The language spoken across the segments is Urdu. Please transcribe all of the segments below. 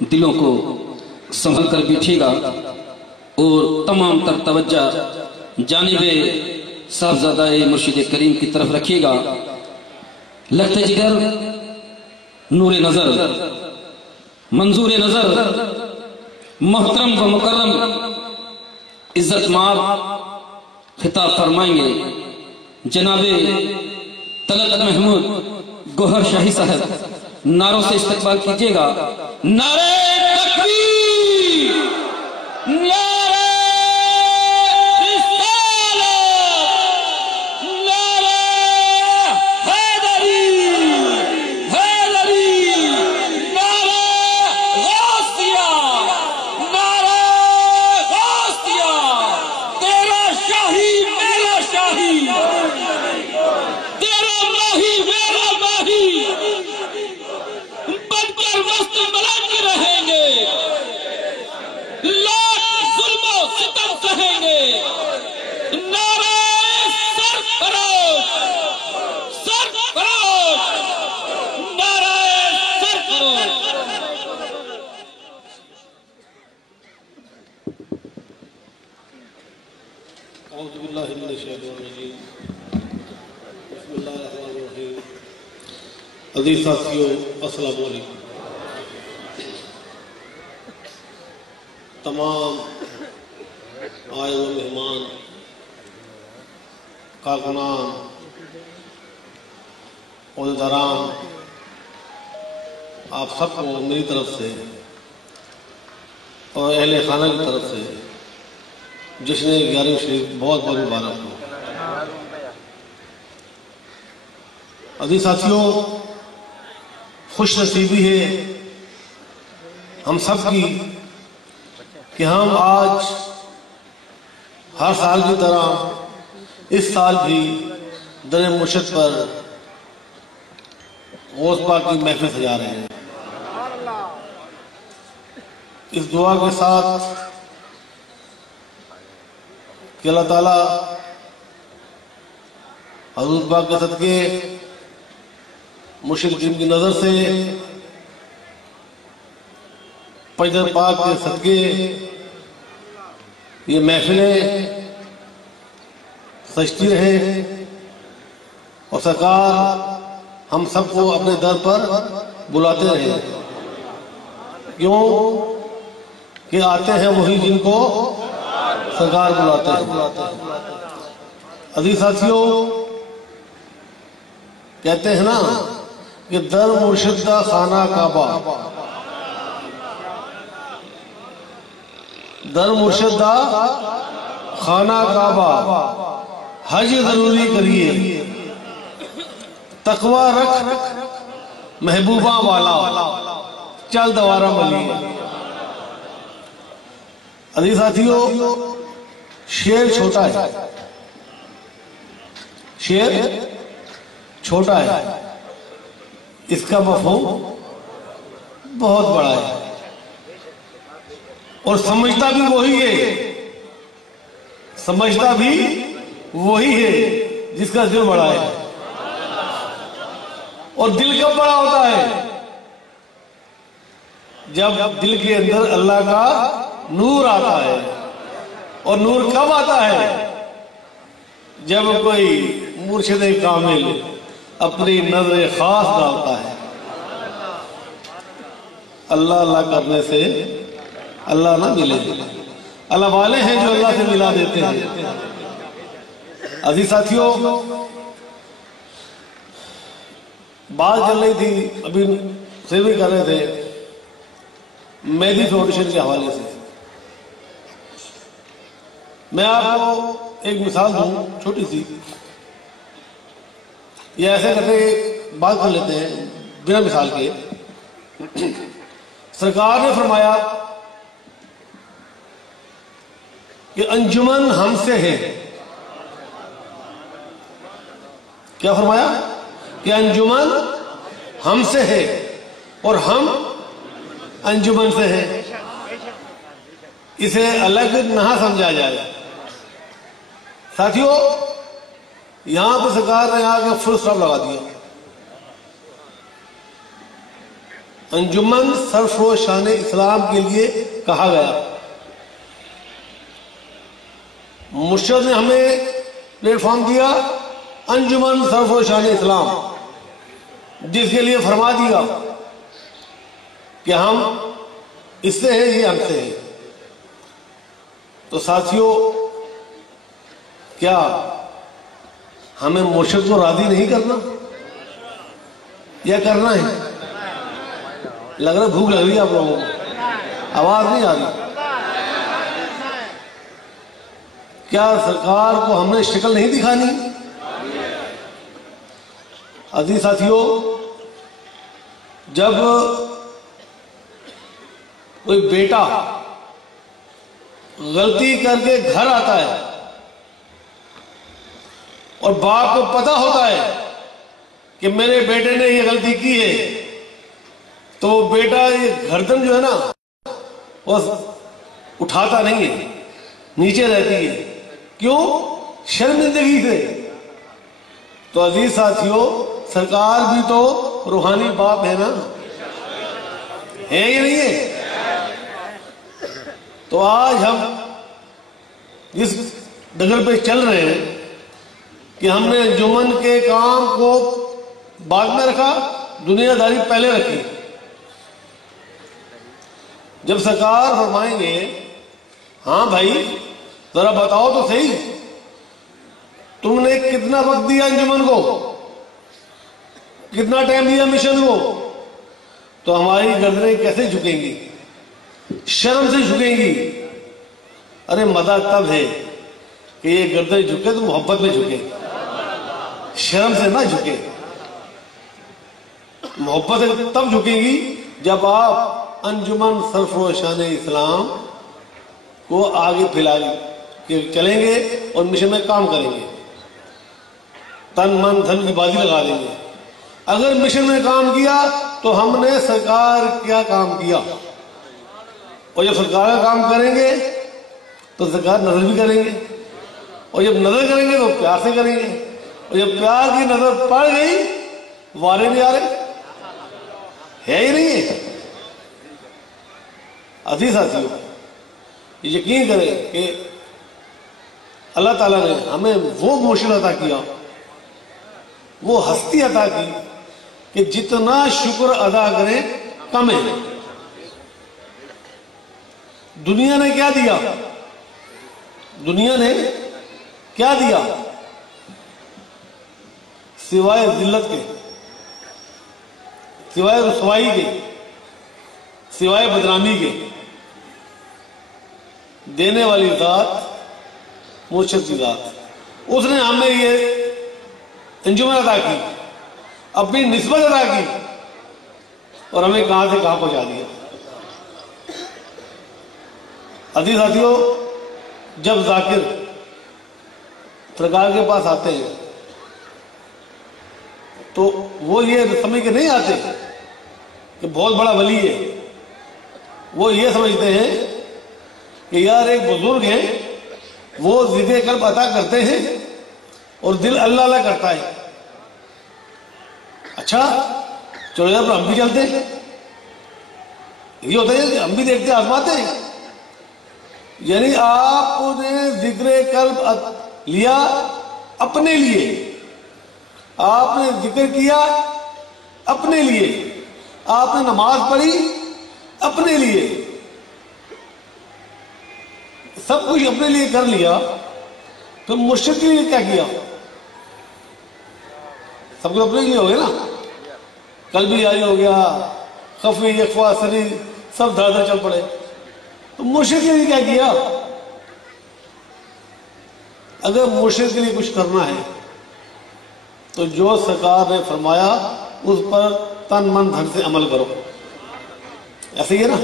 دلوں کو سنبھل کر بیٹھے گا اور تمام تر توجہ جانب صاحبزادہ مرشد کریم کی طرف رکھیے گا۔ لخت جگر، نور نظر، منظور نظر، محترم و مکرم عزت مآب خطاب فرمائیں گے جناب طلعت محمود گوہر شاہی صاحب۔ نعروں سے استقبال کیجئے گا۔ نعرہ تکبیر، نعرہ رسالت، نعرہ حیدری، حیدری، نعرہ غوثیہ، نعرہ غوثیہ، تیرا شاہی میرا شاہی، تیرا ماہی میرا ماہی، بن کر مست ملنگ رہیں گے، لاکھ ظلم و ستم سہیں گے۔ نعرہ سرفراز، سرفراز، نعرہ سرفراز۔ اعوذ باللہ من الشیطان الرجیم، بسم اللہ الرحمن الرحیم۔ عزیز ساتھیو، السلام علیکم۔ تمام آئے ہوئے مہمان، کارکنان، عہدیداران، آپ سب کو میری طرف سے اور اہل خانہ کی طرف سے جشن 11ویں شریف بہت بہت مبارک ہو۔ عزیز ساتھیوں، خوش نصیبی ہے ہم سب کی کہ ہم آج ہر سال کی طرح اس سال بھی در مرشد پر غوث پاک کی محفل سجا رہے ہیں۔ اس دعا کے ساتھ کہ اللہ تعالیٰ حضور پاک کے صدقے، مرشد کریم کی نظر سے، پیغمبر پاک کے صدقے یہ محفلیں سجتی رہیں اور سرکار ہم سب کو اپنے در پر بلاتے رہیں، کیوں کہ آتے ہیں وہی جن کو سرکار بلاتے ہیں۔ عزیز ساتھیوں، کہتے ہیں نا کہ در مرشد دا خانہ کعبہ، در مرشد دا خانہ کعبہ، حج ضروری کریے، تقوی رکھ محبوبہ والا، چل دوارہ ملی۔ عزیز ساتھیوں، شیر چھوٹا ہے، شیر چھوٹا ہے، اس کا مفہوم بہت بڑا ہے اور سمجھتا بھی وہی ہے، سمجھتا بھی وہی ہے جس کا دل بڑا ہے۔ اور دل کب بڑا ہوتا ہے؟ جب دل کے اندر اللہ کا نور آتا ہے۔ اور نور کب آتا ہے؟ جب کوئی مرشد کامل اپنی نظر خاص ڈالتا ہے۔ اللہ اللہ کرنے سے اللہ نہ ملے، اللہ والے ہیں جو اللہ سے ملا دیتے ہیں۔ عزیز ساتھیوں، بات چل رہی تھی، ابھی سیوی کر رہے تھے مہدی فاؤنڈیشن کے حوالے سے۔ میں آپ کو ایک مثال دوں چھوٹی سی، یہ ایسے کرتے بات کر لیتے ہیں بنا مثال کے۔ سرکار نے فرمایا کہ انجمن ہم سے ہے۔ کیا فرمایا؟ کہ انجمن ہم سے ہے اور ہم انجمن سے ہیں۔ اسے الگ نہ سمجھا جائے۔ ساتھیوں، یہاں پہ سرکار نے آ کے فل اسٹاپ لگا دیا۔ انجمن سرفروش شان اسلام کے لیے کہا گیا۔ مرشد نے ہمیں پلیٹ فارم دیا انجمن سرفروش شان اسلام، جس کے لیے فرما دیا کہ ہم اس سے ہیں، یہ ہم سے ہیں۔ تو ساتھیوں، کیا ہمیں مرشد کو راضی نہیں کرنا یا کرنا ہے؟ لگ رہا بھوک لگ رہی ہے آپ لوگوں کو، آواز نہیں آ رہی۔ کیا سرکار کو ہم نے شکل نہیں دکھانی؟ عزیز ساتھیوں، جب کوئی بیٹا غلطی کر کے گھر آتا ہے اور باپ کو پتہ ہوتا ہے کہ میرے بیٹے نے یہ غلطی کی ہے، تو بیٹا یہ گردن جو ہے نا وہ اٹھاتا نہیں ہے، نیچے رہتی ہے۔ کیوں؟ شرمندگی سے۔ تو عزیز ساتھیوں، سرکار بھی تو روحانی باپ ہے نا، ہے یا نہیں ہے؟ تو آج ہم اس ڈگر پہ چل رہے ہیں کہ ہم نے انجمن کے کام کو بعد میں رکھا، دنیا داری پہلے رکھی۔ جب سرکار فرمائیں گے ہاں بھائی ذرا بتاؤ تو صحیح، تم نے کتنا وقت دیا انجمن کو، کتنا ٹائم دیا مشن کو، تو ہماری گردنیں کیسے جھکیں گی؟ شرم سے جھکیں گی۔ ارے مزہ تب ہے کہ یہ گردنیں جھکے تو محبت میں جھکے، شرم سے نہ جھکے۔ محبت سے تب جھکیں گی جب آپ انجمن سرفروشان اسلام کو آگے پھیلا کے چلیں گے اور مشن میں کام کریں گے، تن من دھن کی بازی لگا دیں گے۔ اگر مشن میں کام کیا تو ہم نے سرکار کیا کام کیا، اور جب سرکار کا کام کریں گے تو سرکار نظر بھی کریں گے، اور جب نظر کریں گے تو پیار سے کریں گے، اور جب پیار کی نظر پڑ گئی وارے نہیں آ رہے، ہے ہی نہیں ہے۔ عزیز ساتھیوں، یقین کریں کہ اللہ تعالیٰ نے ہمیں وہ موشن عطا کیا، وہ ہستی عطا کی کہ جتنا شکر ادا کریں کم ہے۔ دنیا نے کیا دیا؟ دنیا نے کیا دیا سوائے ذلت کے، سوائے رسوائی کے، سوائے بدنامی کے؟ دینے والی ذات مرشد کی ذات، اس نے ہمیں یہ انجمن عطا کی، اپنی نسبت عطا کی، اور ہمیں کہاں سے کہاں پہنچا دیا۔ عزیز ساتھیوں، جب ذاکر سرکار کے پاس آتے ہیں تو وہ یہ سمجھ کے نہیں آتے کہ بہت بڑا ولی ہے، وہ یہ سمجھتے ہیں کہ یار ایک بزرگ ہے، وہ ذکر قلب عطا کرتے ہیں اور دل اللہ اللہ کرتا ہے۔ اچھا چلو یار ہم بھی چلتے ہیں، یہ ہوتا ہے کہ ہم بھی دیکھتے آزماتے ہیں۔ یعنی آپ نے ذکر قلب لیا اپنے لیے، آپ نے ذکر کیا اپنے لیے، آپ نے نماز پڑھی اپنے لیے، سب کچھ اپنے لیے کر لیا، تو مرشد کے لیے کیا کیا؟ سب کچھ اپنے لیے ہو گیا نا، قلبی جاری ہو گیا، خفی اخفا سری سب دھڑ دھڑ چل پڑے، تو مرشد کے لیے کیا کیا؟ اگر مرشد کے لیے کچھ کرنا ہے تو جو سرکار نے فرمایا اس پر تن من دھن سے عمل کرو، ایسے ہی ہے نا۔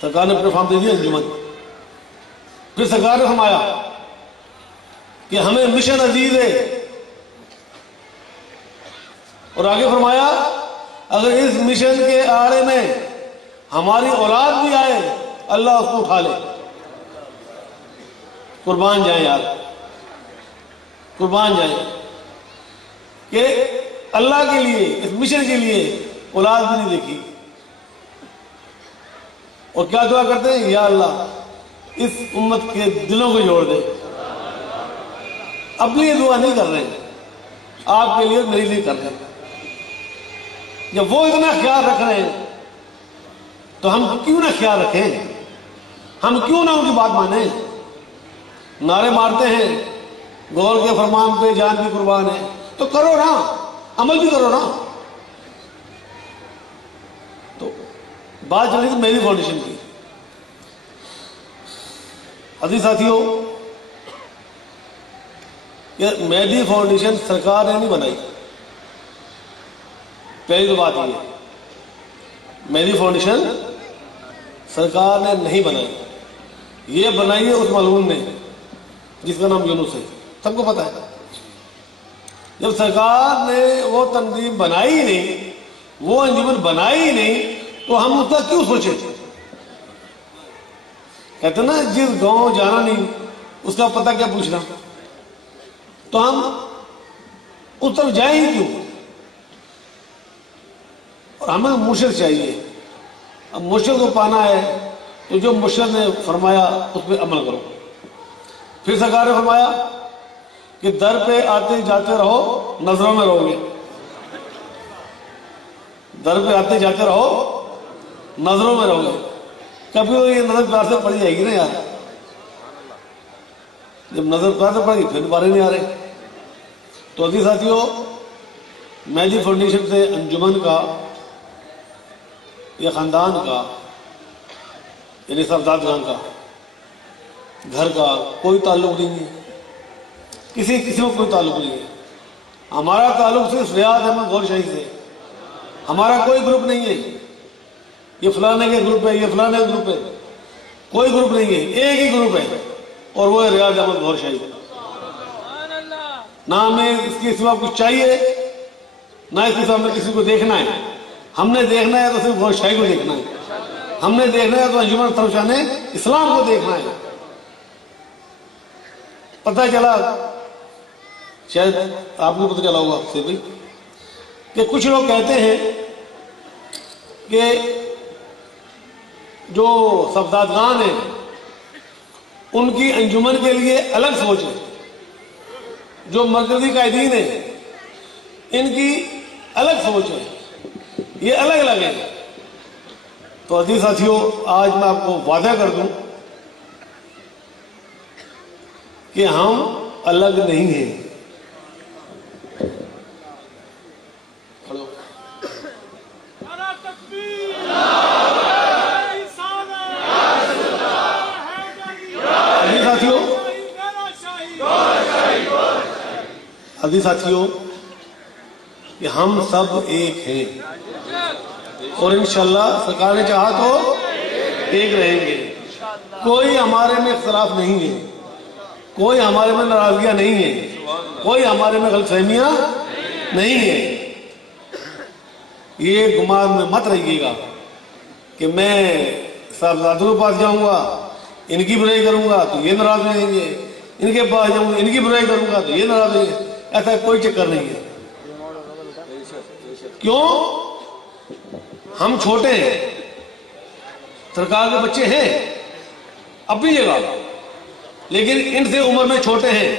سرکار نے اپنے فارم دے دیا انجمن، پھر سرکار نے فرمایا کہ ہمیں مشن عزیز ہے، اور آگے فرمایا اگر اس مشن کے آڑے میں ہماری اولاد بھی آئے اللہ اس کو اٹھا لے۔ قربان جائیں یار، قربان جائیں کہ اللہ کے لیے، اس مشن کے لیے اولاد بھی نہیں دیکھی، اور کیا دعا کرتے ہیں؟ یا اللہ اس امت کے دلوں کو جوڑ دے۔ اپنے لیے دعا نہیں کر رہے ہیں، آپ کے لیے میرے لیے کر رہے ہیں۔ جب وہ اتنا خیال رکھ رہے ہیں تو ہم کیوں نہ خیال رکھیں؟ ہم کیوں نہ ان کی بات مانیں؟ نعرے مارتے ہیں گور کے فرمان پہ جان بھی قربان ہے، تو کرو نا، عمل بھی کرو نا۔ تو بات چل رہی تھی مہدی فاؤنڈیشن کی۔ عزیز ساتھیوں، یہ مہدی فاؤنڈیشن سرکار نے نہیں بنائی، پہلی تو بات یہ ہے، مہدی فاؤنڈیشن سرکار نے نہیں بنائی، یہ بنائی ہے اس ملعون نے جس کا نام یونس ہے، سب کو پتا ہے۔ جب سرکار نے وہ تنظیم بنائی ہی نہیں، وہ انجمن بنائی ہی نہیں، تو ہم اس کا کیوں سوچے؟ کہتے نا جس گاؤں جانا نہیں اس کا پتہ کیا پوچھنا، تو ہم اس طرف جائیں ہی کیوں؟ اور ہمیں مرشد چاہیے۔ اب مرشد کو پانا ہے تو جو مرشد نے فرمایا اس پہ عمل کرو۔ پھر سرکار نے فرمایا کہ در پہ آتے جاتے رہو، نظروں میں رہو گے۔ در پہ آتے جاتے رہو، نظروں میں رہو گے۔ کبھی یہ نظر پیار سے پڑ جائے گی نا یار، جب نظر پیار سے پڑے گی پھر دوبارہ نہیں آ رہے۔ تو عزیز ساتھیوں، مہدی فاؤنڈیشن سے انجمن کا یا خاندان کا یعنی سرداد خان کا گھر کا کوئی تعلق نہیں ہے، کسی کو کوئی تعلق نہیں ہے۔ ہمارا تعلق صرف ریاض احمد غور شاہی سے، ہمارا کوئی گروپ نہیں ہے، یہ فلانے کے گروپ ہے، یہ فلانے کے گروپ ہے، کوئی گروپ نہیں ہے، ایک ہی گروپ ہے اور وہ ہے ریاض احمد غور شاہی۔ نہ ہمیں اس کے سوا کچھ چاہیے، نہ اس کے سوا ہمیں کسی کو دیکھنا ہے۔ ہم نے دیکھنا ہے تو صرف غور شاہی کو دیکھنا ہے، ہم نے دیکھنا ہے تو انجمن ترشان اسلام کو دیکھنا ہے۔ پتہ چلا، شاید آپ کو پتہ چلا ہوگا سے بھی، کہ کچھ لوگ کہتے ہیں کہ جو صفدادگان ہیں ان کی انجمن کے لیے الگ سوچ ہے، جو مرکزی قائدین ہیں ان کی الگ سوچ ہے، یہ الگ الگ ہے۔ تو عزیز ساتھیوں، آج میں آپ کو وعدہ کر دوں کہ ہم الگ نہیں ہیں۔ عزیز ساتھیوں، کہ ہم سب ایک ہیں اور انشاءاللہ سرکار نے چاہا تو ایک رہیں گے۔ کوئی ہمارے میں اختلاف نہیں ہے، کوئی ہمارے میں ناراضگیاں نہیں ہیں، کوئی ہمارے میں غلط فہمیاں نہیں ہیں۔ یہ گمان میں مت رہیے گا کہ میں صاحبزادوں کے پاس جاؤں گا ان کی برائی کروں گا تو یہ ناراض رہیں گے، ان کے پاس جاؤں گا ان کی برائی کروں گا تو یہ ناراض رہیں گے۔ ایسا کوئی چکر نہیں ہے۔ کیوں؟ ہم چھوٹے ہیں، سرکار کے بچے ہیں اپنی جگہ، لیکن ان سے عمر میں چھوٹے ہیں۔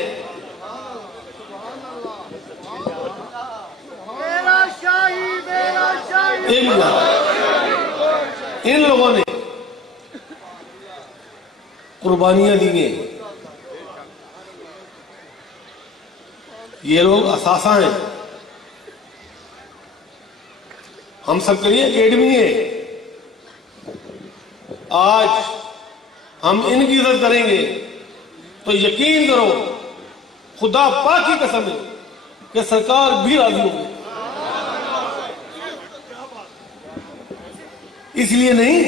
ایک منٹ، ان لوگوں نے قربانیاں دی ہیں، یہ لوگ اثاثہ ہیں، ہم سب کے لیے اکیڈمی ہے۔ آج ہم ان کی عزت کریں گے تو یقین کرو خدا پاک کی قسم ہے کہ سرکار بھی راضی ہوگی۔ اس لیے نہیں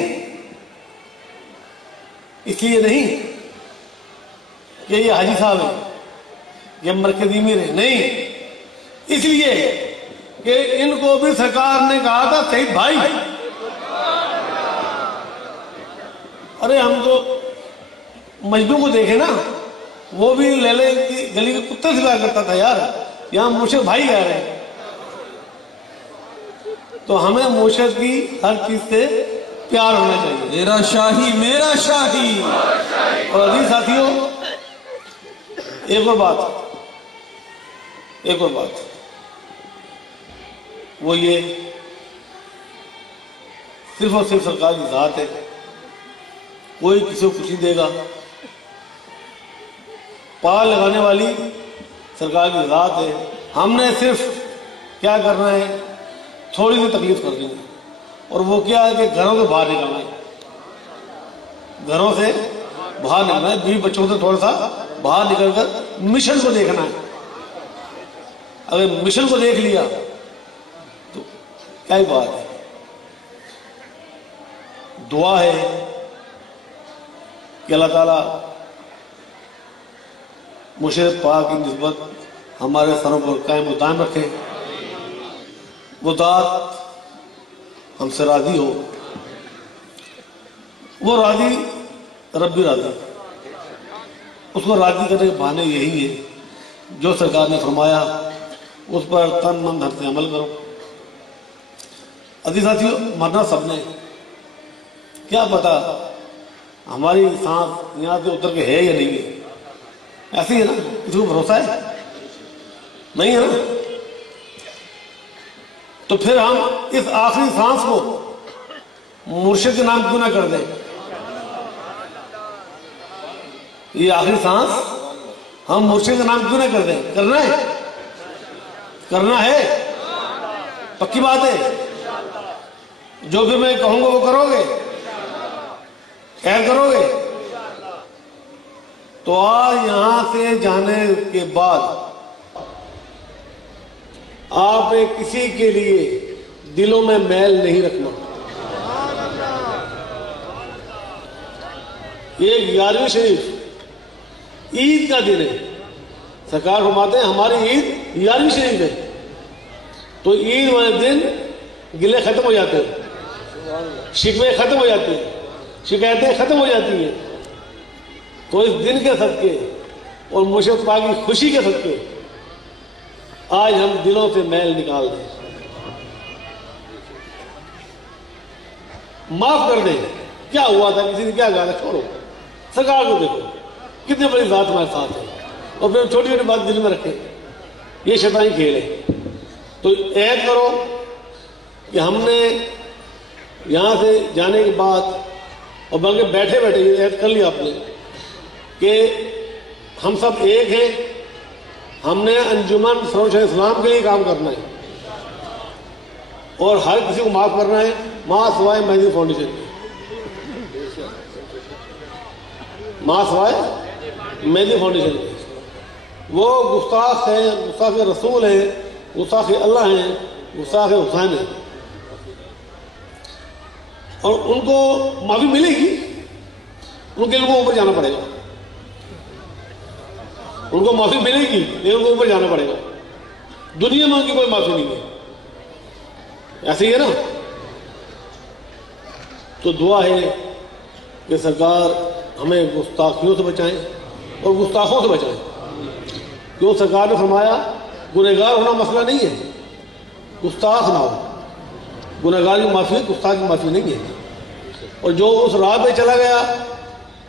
کہ یہ حاجی صاحب ہیں، یہ مرکزی امیر ہیں، نہیں، اس لیے کہ ان کو بھی سرکار نے کہا تھا سعید بھائی۔ ارے ہم تو مجنوں کو دیکھے نا، وہ بھی لیلے کی گلی کے کتے سے کہا کرتا تھا یار، یہاں مرشد بھائی کہہ رہے ہیں۔ تو ہمیں مرشد کی ہر چیز سے پیار ہونا چاہیے. میرا شاہی میرا شاہی. اور عزیز ساتھیوں، ایک اور بات وہ یہ صرف اور صرف سرکار کی ذات ہے، کوئی کسی کو کچھ نہیں دے گا. پار لگانے والی سرکار کی ذات ہے. ہم نے صرف کیا کرنا ہے، تھوڑی سی تکلیف کرنی ہے، اور وہ کیا ہے کہ گھروں سے باہر نکلنا ہے. گھروں سے باہر نکلنا ہے، بیوی بچوں سے تھوڑا سا باہر نکل کر مشن کو دیکھنا ہے. اگر مشن کو دیکھ لیا تو کیا ہی بات ہے. دعا ہے کہ اللہ تعالیٰ مرشد پاک کی نسبت ہمارے سروں پر قائم و دائم رکھے. وہ ذات ہم سے راضی ہو. وہ راضی رب بھی راضی. اس کو راضی کرنے کے بہانے یہی ہے جو سرکار نے فرمایا اس پر تن من دھن سے عمل کرو. عزیز ساتھیوں، مرنا سب نے. کیا پتا ہماری سانس یہاں سے اتر کے ہے یا نہیں ہے. ایسے ہی ہے نا، کسی کو بھروسہ ہے نہیں ہے نا. تو پھر ہم اس آخری سانس کو مرشد کے نام کیوں نہ کر دیں. یہ آخری سانس ہم مرشد کا نام کیوں نہ کر دیں. کرنا ہے پکی بات ہے. جو بھی میں کہوں گا وہ کرو گے، خیر کرو گے. تو آج یہاں سے جانے کے بعد آپ نے کسی کے لیے دلوں میں میل نہیں رکھنا. یہ 11ویں شریف عید کا دن ہے. سرکار فرماتے ہیں ہماری عید 11ویں شریف ہے. تو عید والے دن گلے ختم ہو جاتے ہیں، شکوے ختم ہو جاتے ہیں، شکایتیں ختم ہو جاتی ہیں. تو اس دن کے صدقے اور مرشد پاک کی خوشی کے صدقے آج ہم دلوں سے میل نکال دیں، معاف کر دیں. کیا ہوا تھا، کسی نے کیا کہا تھا، چھوڑو. سرکار کو دیکھو کتنی بڑی ذات ہمارے ساتھ ہے، اور پھر چھوٹی چھوٹی بات دل میں رکھیں. یہ شیطانی کھیل ہے. تو عہد کرو کہ ہم نے یہاں سے جانے کے بعد، اور بلکہ بیٹھے بیٹھے یہ عہد کر لیا آپ نے کہ ہم سب ایک ہیں. ہم نے انجمن سروش اسلام کے لیے کام کرنا ہے اور ہر کسی کو معاف کرنا ہے، ماں سوائے مہدی فاؤنڈیشن کے. ماں سوائے مہدی فاؤنڈیشن کے. وہ گستاخ ہیں، گستاخ رسول ہیں، گستاخ اللہ ہیں، گستاخ حسین ہیں. اور ان کو معافی ملے گی. ان کے لوگوں اوپر جانا پڑے گا. ان کو معافی ملے گی لیکن ان کو اوپر جانا پڑے گا. دنیا میں ان کی کوئی معافی نہیں ہے. ایسے ہی ہے نا. تو دعا ہے کہ سرکار ہمیں گستاخیوں سے بچائیں اور گستاخوں سے بچائیں. کیوں سرکار نے فرمایا گنہگار ہونا مسئلہ نہیں ہے، گستاخ نہ ہو. گنہگار کی معافی ہے، گستاخ کی معافی نہیں ہے. اور جو اس راہ پہ چلا گیا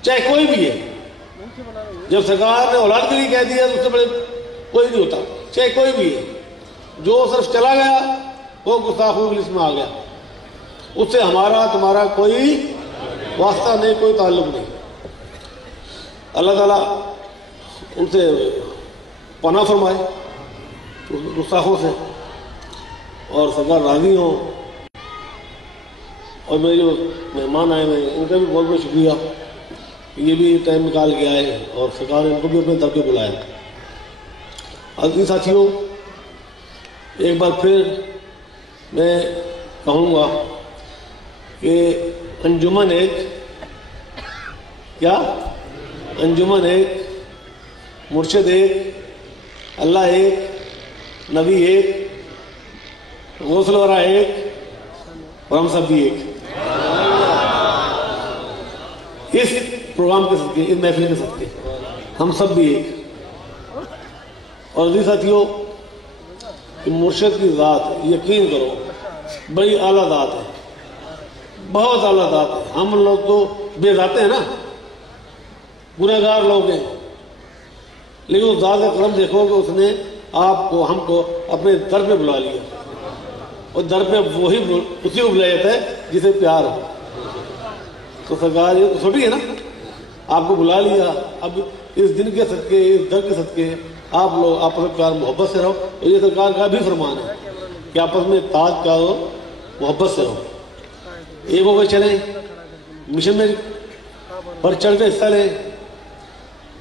چاہے کوئی بھی ہے، جب سرکار نے اولاد کے لیے کہہ دیا تو اس سے بڑے کوئی نہیں ہوتا، چاہے کوئی بھی ہے. جو صرف چلا گیا وہ گستاخوں کی لسٹ میں آ گیا. اس سے ہمارا تمہارا کوئی واسطہ نہیں، کوئی تعلق نہیں. اللہ تعالیٰ ان سے پناہ فرمائے گستاخوں سے، اور سرکار راضی ہوں. اور میرے جو مہمان آئے ہوئے ان کا بھی بہت بہت شکریہ. یہ بھی ٹائم نکال کے آئے اور سرکار نے ان کو بھی اپنے در پہ بلایا. عزیز ساتھیوں، ایک بار پھر میں کہوں گا کہ انجمن ایک کیا، انجمن ایک، مرشد ایک، اللہ ایک، نبی ایک، غوث الورا ایک، اور ہم سب بھی ایک. اس پروگرام کے صدقے، اس محفل کے صدقے ہم سب بھی ایک. اور عزیز ساتھیوں، مرشد کی ذات یقین کرو بڑی اعلیٰ ذات ہے، بہت اعلیٰ ذات ہے. ہم لوگ تو بے ذاتے ہیں نا، گنہگار لوگ ہیں، لیکن اس ذات کا کرم دیکھو کہ اس نے آپ کو ہم کو اپنے در پہ بلا لیا، اور در پہ وہی اسی کو بلایا جاتا ہے جسے پیار ہو. تو سرکار یہ تو چھوٹی ہے نا، آپ کو بلا لیا. اب اس دن کے صدقے، اس در کے صدقے آپ لوگ آپس میں پیار محبت سے رہو. اور یہ سرکار کا بھی فرمان ہے کہ آپس میں تاج کا ہو، محبت سے رہو، ایک ہو کے چلیں، مشن میں بڑھ چڑھ کے حصہ لیں،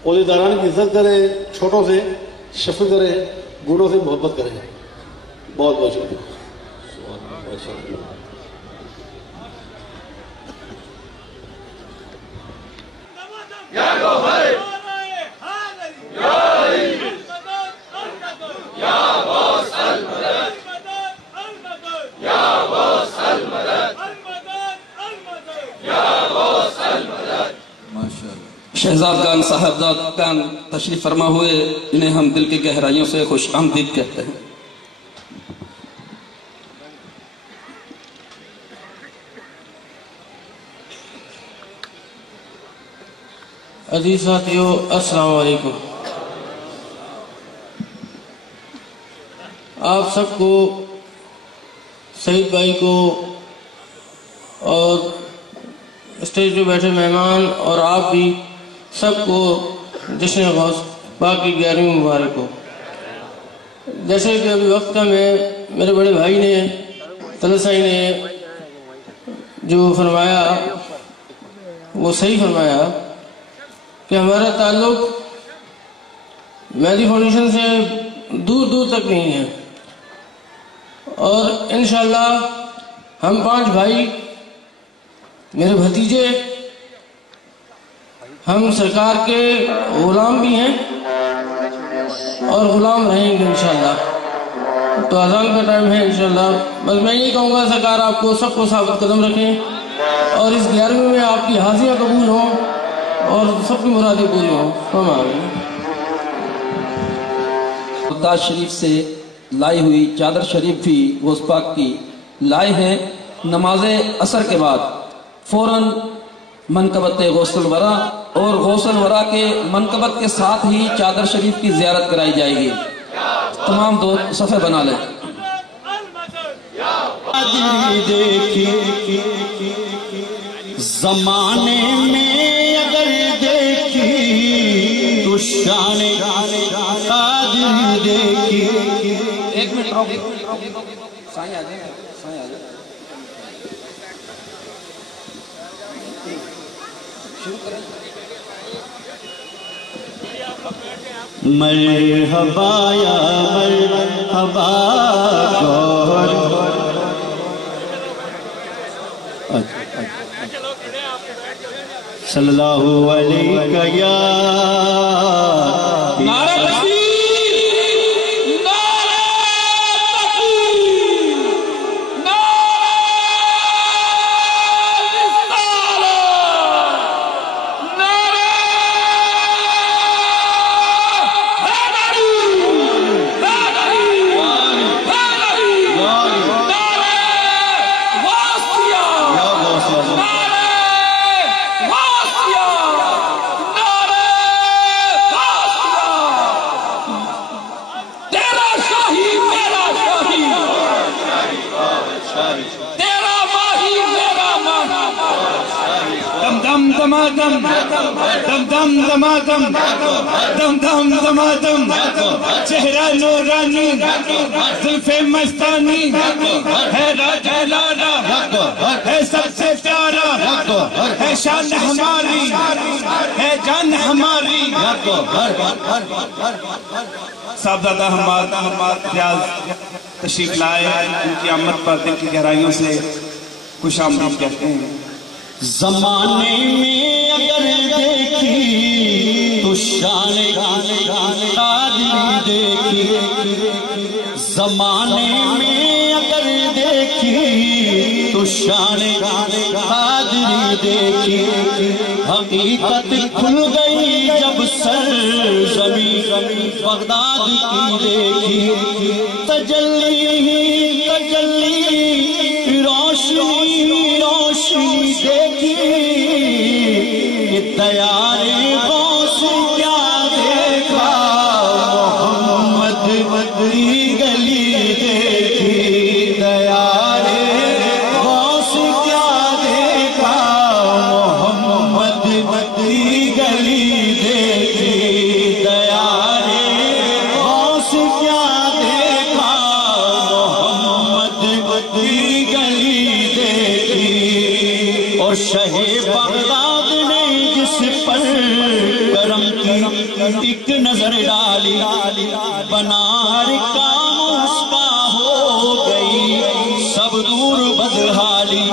عہدیداران کی عزت کریں، چھوٹوں سے شفقت کریں، بوڑھوں سے محبت کریں. بہت بہت شکریہ. شہزاد خان صاحبزاد خان تشریف فرما ہوئے، انہیں ہم دل کی گہرائیوں سے خوش آمدید کہتے ہیں. عزیز ساتھیو، السلام علیکم. آپ سب کو، سعید بھائی کو اور اسٹیج پہ بیٹھے مہمان اور آپ بھی سب کو جشن غوث پاک کی 11ویں مبارک ہو. جیسے کہ ابھی وقت میں میرے بڑے بھائی نے، طلسائی نے جو فرمایا وہ صحیح فرمایا کہ ہمارا تعلق مہدی فاؤنڈیشن سے دور دور تک نہیں ہے، اور انشاءاللہ ہم 5 بھائی، میرے بھتیجے، ہم سرکار کے غلام بھی ہیں اور غلام رہیں گے انشاءاللہ. تو اذان کا ٹائم ہے انشاءاللہ. بس میں یہ کہوں گا سرکار آپ کو سب کو ثابت قدم رکھیں، اور اس 11ویں میں آپ کی حاضریاں قبول ہوں اور سب کی مرادیں پوری ہوں. تاج شریف سے لائی ہوئی چادر شریف بھی غوث پاک کی لائے ہیں. نماز عصر کے بعد فوراً منقبت غوث الورا اور غوث الورا کے منقبت کے ساتھ ہی چادر شریف کی زیارت کرائی جائے گی. تمام دوست صفحے بنا لیں. زمانے میں اگر دیکھی تو شان قادر دیکھی. ایک منٹ سائیں آ جائیں. مرحبا یا مرحبا گور. صلی اللہ علیہ یا چہرہ نورانی زلف مستانی ہے راجہ لالا ہے سب سے پیارا ہے شان ہماری ہے جان ہماری. صاحبزادہ حماد ریاض تشریف لائے، ان کی آمد پر دل کی گہرائیوں سے خوش آمدید کہتے ہیں. زمانے میں اگر دیکھی تو شان قادر دیکھی. زمانے میں اگر دیکھی تو شان قادر دیکھی. حقیقت کھل گئی جب سر زمین بغداد کی دیکھی. تجلی دیکھی کہ دیارے غوث کیا دیکھا محمد کی گلی دیکھی دیارے غوث کیا دیکھا محمد کی گلی دیکھی دیارے غوث کیا دیکھا محمد کی گلی دیکھی اور شہ بغداد نے جس پر کرم کی ایک نظر ڈالی بنا ہر کام اس کا ہو گئی سب دور بدحالی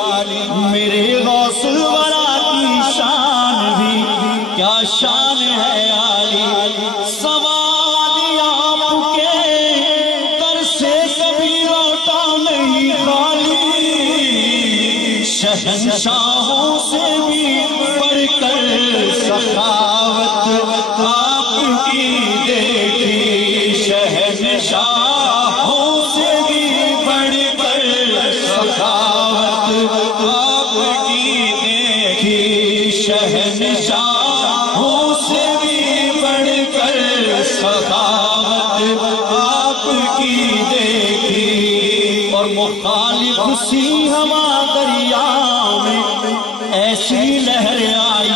میرے غوث الورا کی شان بھی کیا شان ہے عالی سوال آپ کے در سے کبھی لوٹا نہیں خالی شہنشاہوں سے بھی بڑھ کر سخاوت آپ کی دیکھی شہنشاہوں سے بھی بڑھ کر سخاوت آپ کی دیکھی شہنشاہوں سے بھی بڑھ کر سخاوت آپ کی دیکھی اور مخالف سی ہوا دریا میں ایسی لہر آئی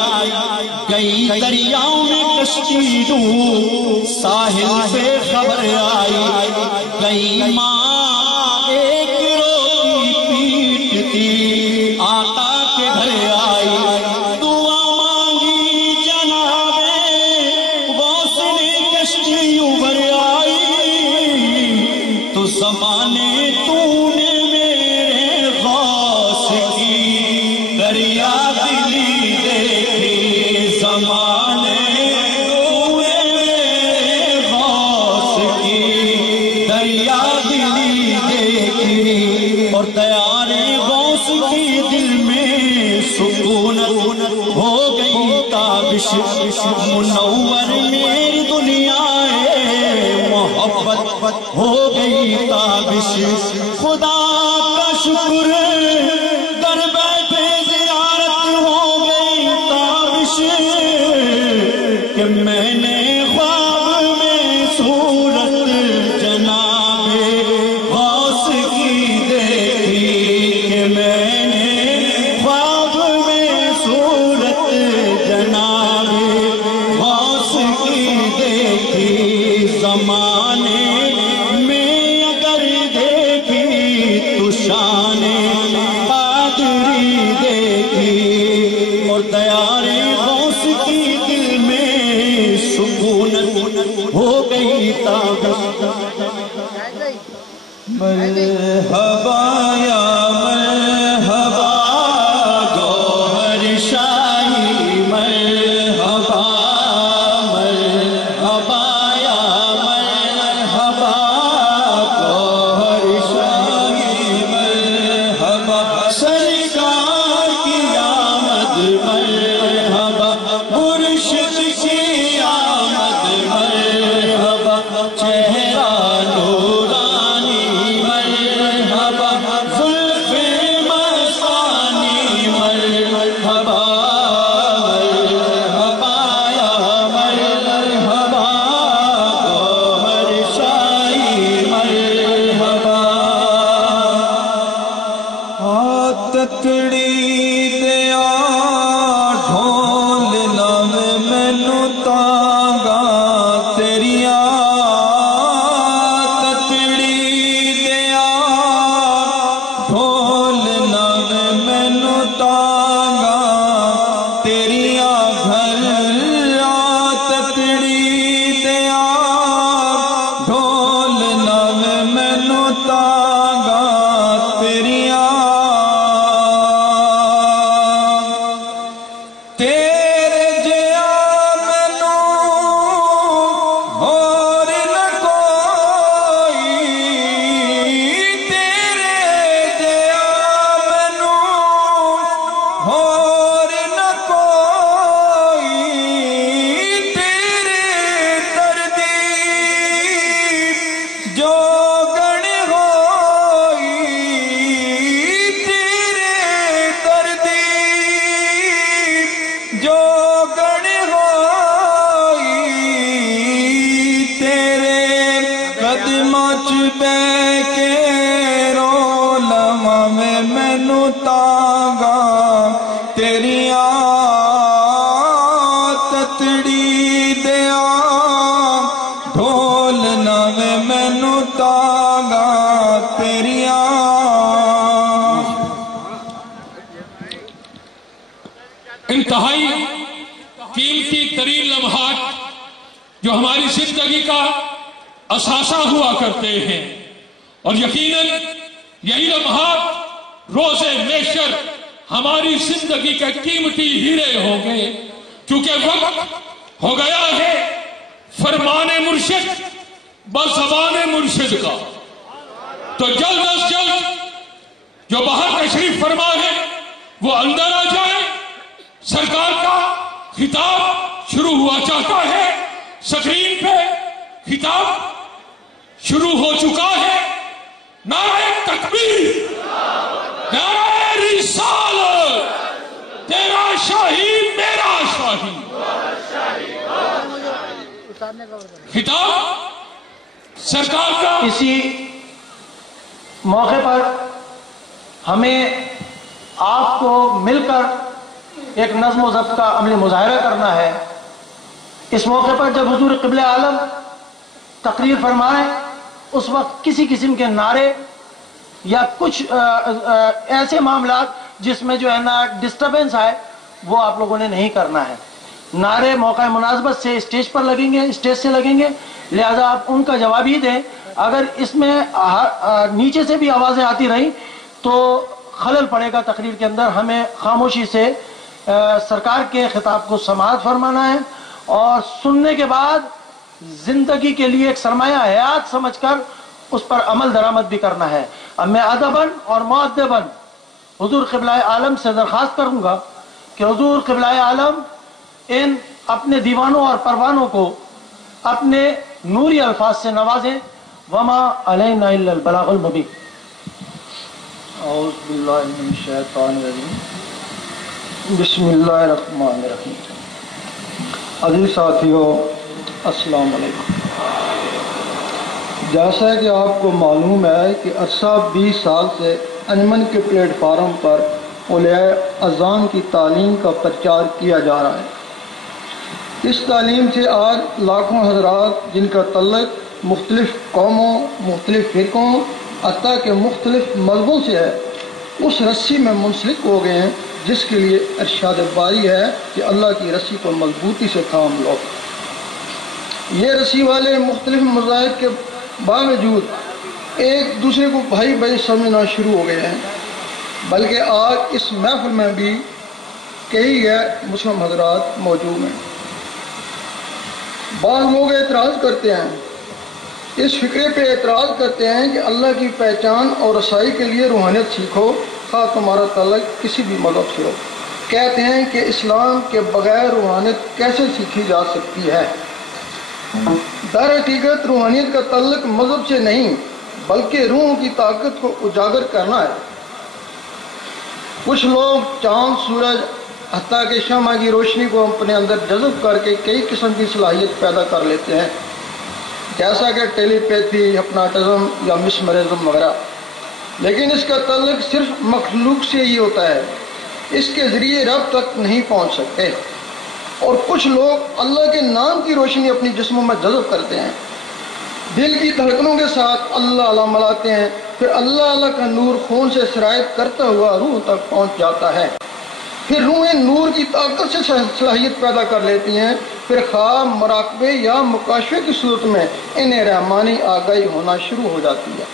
کئی دریاؤں میں کشتی ڈوب ساحل پہ خبر آئی کئی ماں ایک روتی پیٹتی آقا کے گھر آئی دعا مانگی جناب غوث نے کشتی ابھر آئی تو زمانے تو نے میرے غوث کی دریا دلی دیکھی زمانے تو نے میرے غوث کی دریا دلی دیکھی اور دیارے غوث کی دل میں سکونت ہو گئی تابش منور میری دنیا محبت ہو گئی تابش خدا کا شکر در بیٹھے زیارت ہو گئی تابش کہ میں نے خواب میں صورت جناب غوث کی دیکھی کہ میں نے خواب میں صورت جناب غوث کی دیکھی زمانے میں اگر دیکھی تو شان انتہائی قیمتی ترین لمحات جو ہماری زندگی کا اثاثہ ہوا کرتے ہیں، اور یقیناً یہی لمحات روز محشر ہماری زندگی کے قیمتی ہیرے ہوں گے، کیونکہ وقت ہو گیا ہے فرمان مرشد بزبان مرشد کا۔ تو جلد از جلد جو باہر تشریف فرما ہے وہ اندر آ جائے، سرکار کا خطاب شروع ہوا چاہتا ہے، سکرین پہ خطاب شروع ہو چکا ہے۔ نعرہ تکبیر، نعرہ رسالت، تیرا شاہی میرا شاہی۔ خطاب سرکار کا۔ اسی موقع پر ہمیں آپ کو مل کر ایک نظم و ضبط کا عملی مظاہرہ کرنا ہے۔ اس موقع پر جب حضور قبلہ عالم تقریر فرمائیں، اس وقت کسی قسم کے نعرے یا کچھ ایسے معاملات جس میں جو ہے نا ڈسٹربنس آئے، وہ آپ لوگوں نے نہیں کرنا ہے۔ نعرے موقع مناسبت سے اسٹیج پر لگیں گے، اسٹیج سے لگیں گے، لہذا آپ ان کا جواب ہی دیں۔ اگر اس میں نیچے سے بھی آوازیں آتی رہیں تو خلل پڑے گا تقریر کے اندر۔ ہمیں خاموشی سے سرکار کے خطاب کو سماعت فرمانا ہے، اور سننے کے بعد زندگی کے لیے ایک سرمایہ حیات سمجھ کر اس پر عمل درآمد بھی کرنا ہے۔ اب میں ادباً اور مؤدباً حضور قبلہ عالم سے درخواست کروں گا کہ حضور قبلہ عالم ان اپنے دیوانوں اور پروانوں کو اپنے نوری الفاظ سے نوازیں۔ وما علینا الا البلاغ المبین۔ اعوذ باللہ من الشیطان الرجیم، بسم اللہ الرحمن الرحیم۔ عزیز ساتھیو، السلام علیکم۔ جیسا کہ آپ کو معلوم ہے کہ عرصہ 20 سال سے انجمن کے پلیٹ فارم پر اولیاء اذان کی تعلیم کا پرچار کیا جا رہا ہے۔ اس تعلیم سے آج لاکھوں حضرات جن کا تعلق مختلف قوموں، مختلف فرقوں، حتیٰ کہ مختلف مذہبوں سے ہے، اس رسی میں منسلک ہو گئے ہیں جس کے لیے ارشاد باری ہے کہ اللہ کی رسی کو مضبوطی سے تھام لو۔ یہ رسی والے مختلف مذاہب کے باوجود ایک دوسرے کو بھائی بھائی سمجھنا شروع ہو گئے ہیں، بلکہ آج اس محفل میں بھی کئی غیر مسلم حضرات موجود ہیں۔ بعض لوگ اعتراض کرتے ہیں، اس فکرے پہ اعتراض کرتے ہیں کہ اللہ کی پہچان اور رسائی کے لیے روحانیت سیکھو، خواہ تمہارا تعلق کسی بھی مذہب سے ہو۔ کہتے ہیں کہ اسلام کے بغیر روحانیت کیسے سیکھی جا سکتی ہے؟ در حقیقت روحانیت کا تعلق مذہب سے نہیں بلکہ روح کی طاقت کو اجاگر کرنا ہے۔ کچھ لوگ چاند، سورج، حتیٰ کہ شمع کی روشنی کو اپنے اندر جذب کر کے کئی قسم کی صلاحیت پیدا کر لیتے ہیں، جیسا کہ ٹیلی پیتھی، ہپناٹزم یا مسمرزم وغیرہ، لیکن اس کا تعلق صرف مخلوق سے ہی ہوتا ہے، اس کے ذریعے رب تک نہیں پہنچ سکتے۔ اور کچھ لوگ اللہ کے نام کی روشنی اپنی جسموں میں جذب کرتے ہیں، دل کی دھڑکنوں کے ساتھ اللہ اللہ ملاتے ہیں، پھر اللہ اللہ کا نور خون سے سرایت کرتا ہوا روح تک پہنچ جاتا ہے، پھر روحیں نور کی طاقت سے صلاحیت پیدا کر لیتی ہیں، پھر خواب، مراقبے یا مکاشفے کی صورت میں انہیں رحمانی آگاہی ہونا شروع ہو جاتی ہے،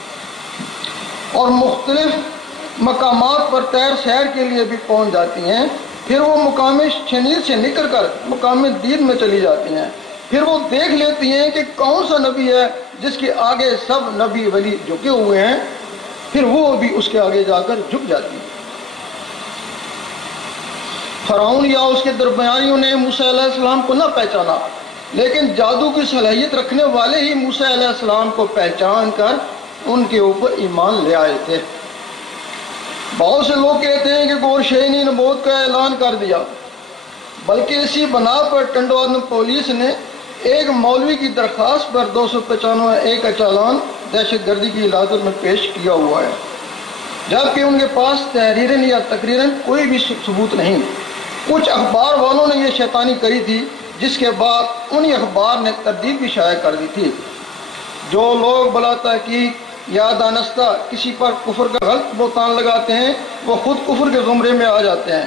اور مختلف مقامات پر تیر سیر کے لیے بھی پہنچ جاتی ہیں۔ پھر وہ مقام شنیر سے نکل کر مقام دید میں چلی جاتی ہیں، پھر وہ دیکھ لیتی ہیں کہ کون سا نبی ہے جس کے آگے سب نبی ولی جھکے ہوئے ہیں، پھر وہ بھی اس کے آگے جا کر جھک جاتی ہیں۔ فرعون یا اس کے درمیانیوں نے موسیٰ علیہ السلام کو نہ پہچانا، لیکن جادو کی صلاحیت رکھنے والے ہی موسیٰ علیہ السلام کو پہچان کر ان کے اوپر ایمان لے آئے تھے۔ بہت سے لوگ کہتے ہیں کہ گورشئی نے نبوت کا اعلان کر دیا، بلکہ اسی بنا پر ٹنڈوادن پولیس نے ایک مولوی کی درخواست پر 295 کا چالان دہشت گردی کی علاقت میں پیش کیا ہوا ہے، جبکہ ان کے پاس تحریراً یا تقریراً کوئی بھی ثبوت نہیں۔ کچھ اخبار والوں نے یہ شیطانی کری تھی، جس کے بعد انہی اخبار نے تردید بھی شائع کر دی تھی۔ جو لوگ بلا تحقیق یا دانستہ کسی پر کفر کا غلط بہتان لگاتے ہیں وہ خود کفر کے زمرے میں آ جاتے ہیں۔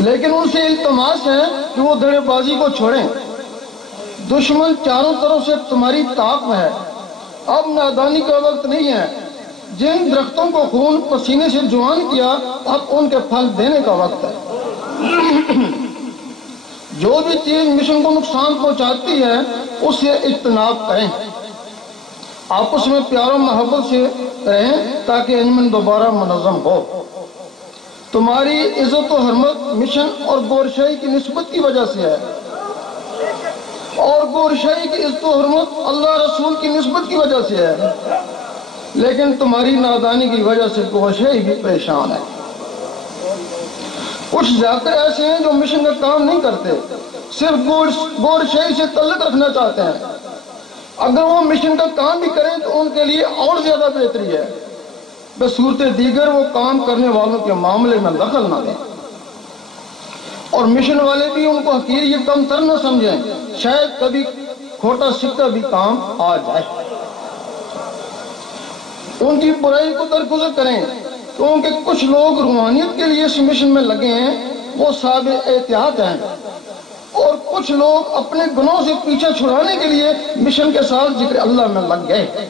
لیکن ان سے التماس ہے کہ وہ دھڑے بازی کو چھوڑیں. دشمن چاروں طرف سے تمہاری طاق میں ہے. اب نادانی کا وقت نہیں ہے. جن درختوں کو خون پسینے سے جوان کیا اب ان کے پھل دینے کا وقت ہے. جو بھی چیز مشن کو نقصان پہنچاتی ہے اس سے اجتناب کریں. آپس میں پیار و محبت سے رہیں تاکہ انجمن دوبارہ منظم ہو. تمہاری عزت و حرمت مشن اور گورشاہی کی نسبت کی وجہ سے ہے، اور گورشاہی کی عزت و حرمت اللہ رسول کی نسبت کی وجہ سے ہے. لیکن تمہاری نادانی کی وجہ سے گورشاہی بھی پریشان ہے. کچھ ذاکر ایسے ہیں جو مشن کا کام نہیں کرتے، صرف گورشاہی سے تعلق رکھنا چاہتے ہیں. اگر وہ مشن کا کام بھی کریں تو ان کے لیے اور زیادہ بہتری ہے. بصورت دیگر وہ کام کرنے والوں کے معاملے میں دخل نہ دیں، اور مشن والے بھی ان کو حقیر یہ کم تر نہ سمجھیں. شاید کبھی کھوٹا سکہ بھی کام آ جائے. ان کی برائی کو درگزر کریں، کیونکہ کچھ لوگ روحانیت کے لیے اس مشن میں لگے ہیں، وہ صاحب احتیاط ہیں، اور کچھ لوگ اپنے گناہوں سے پیچھا چھڑانے کے لیے مشن کے ساتھ ذکر اللہ میں لگ گئے.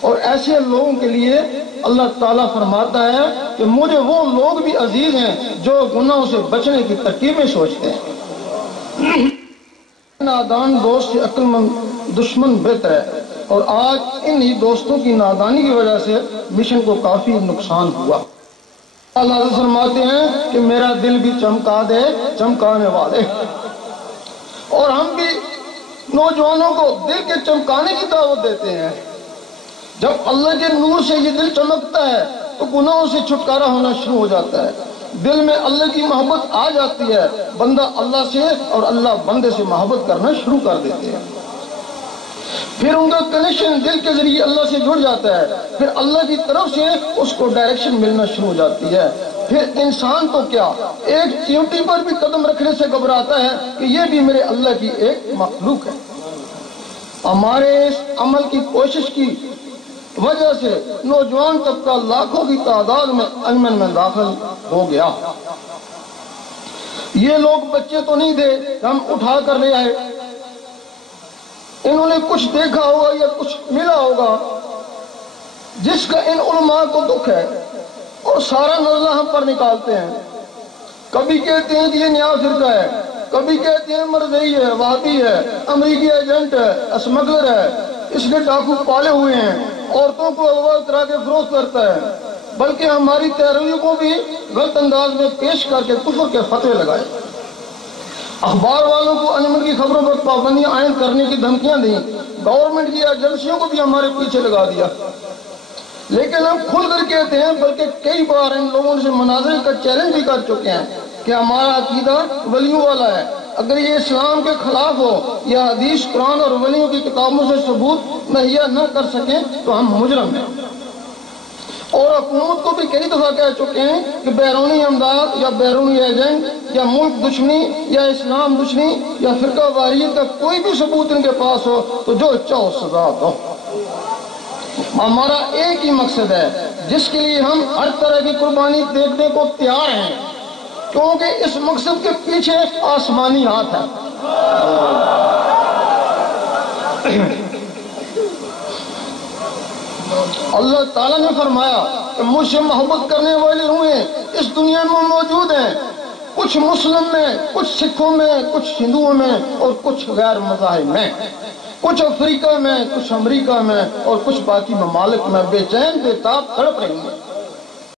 اور ایسے لوگوں کے لیے اللہ تعالیٰ فرماتا ہے کہ مجھے وہ لوگ بھی عزیز ہیں جو گناہوں سے بچنے کی ترکیبیں سوچتے ہیں. نادان دوست سے عقل مند دشمن بہتر ہے، اور آج انہی دوستوں کی نادانی کی وجہ سے مشن کو کافی نقصان ہوا. اللہ فرماتے ہیں کہ میرا دل بھی چمکا دے چمکانے والے. اور ہم بھی نوجوانوں کو دل کے چمکانے کی دعوت دیتے ہیں. جب اللہ کے نور سے یہ دل چمکتا ہے تو گناہوں سے چھٹکارا ہونا شروع ہو جاتا ہے. دل میں اللہ کی محبت آ جاتی ہے. بندہ اللہ سے اور اللہ بندے سے محبت کرنا شروع کر دیتے ہیں. پھر ان کا کنیکشن دل کے ذریعے اللہ سے جڑ جاتا ہے. پھر اللہ کی طرف سے اس کو ڈائریکشن ملنا شروع ہو جاتی ہے. پھر انسان تو کیا ایک چیونٹی پر بھی قدم رکھنے سے گھبراتا ہے کہ یہ بھی میرے اللہ کی ایک مخلوق ہے. ہمارے اس عمل کی کوشش کی وجہ سے نوجوان طبقہ لاکھوں کی تعداد میں انجمن میں داخل ہو گیا. یہ لوگ بچے تو نہیں تھے ہم اٹھا کر لے آئے. انہوں نے کچھ دیکھا ہوگا یا کچھ ملا ہوگا جس کا ان علماء کو دکھ ہے، اور سارا نظر ہم پر نکالتے ہیں. کبھی کہتے ہیں کہ یہ نیا فرقہ ہے، کبھی کہتے ہیں مرزئی ہے، وہابی ہے، امریکی ایجنٹ ہے، اسمگلر ہے، اس نے ڈاکو پالے ہوئے ہیں، عورتوں کو اغوا کرا کے فروخت کرتا ہے. بلکہ ہماری تحریروں کو بھی غلط انداز میں پیش کر کے کفر کے فتوے لگائے. اخبار والوں کو انجمن کی خبروں پر پابندیاں عائد کرنے کی دھمکیاں دیں. گورنمنٹ کی ایجنسیوں کو بھی ہمارے پیچھے لگا دیا. لیکن ہم کھل کر کہتے ہیں، بلکہ کئی بار ان لوگوں سے مناظرے کا چیلنج بھی کر چکے ہیں کہ ہمارا عقیدہ ولیوں والا ہے. اگر یہ اسلام کے خلاف ہو یا حدیث قرآن اور ولیوں کی کتابوں سے ثبوت مہیا نہ کر سکیں تو ہم مجرم ہیں. اور حکومت کو بھی کئی دفعہ کہہ چکے ہیں کہ بیرونی امداد یا بیرونی ایجنٹ یا ملک دشمنی یا اسلام دشمنی یا فرقہ واریت کا کوئی بھی ثبوت ان کے پاس ہو تو جو چاہو سزا دو. ہمارا ایک ہی مقصد ہے جس کے لیے ہم ہر طرح کی قربانی دینے کو تیار ہیں، کیونکہ اس مقصد کے پیچھے آسمانی ہاتھ ہے. اللہ تعالیٰ نے فرمایا کہ مجھ سے محبت کرنے والے روحیں اس دنیا میں موجود ہیں، کچھ مسلم میں، کچھ سکھوں میں، کچھ ہندوؤں میں اور کچھ غیر مذاہب میں، کچھ افریقہ میں، کچھ امریکہ میں اور کچھ باقی ممالک میں بے چین بے تاب تڑپ رہی ہیں.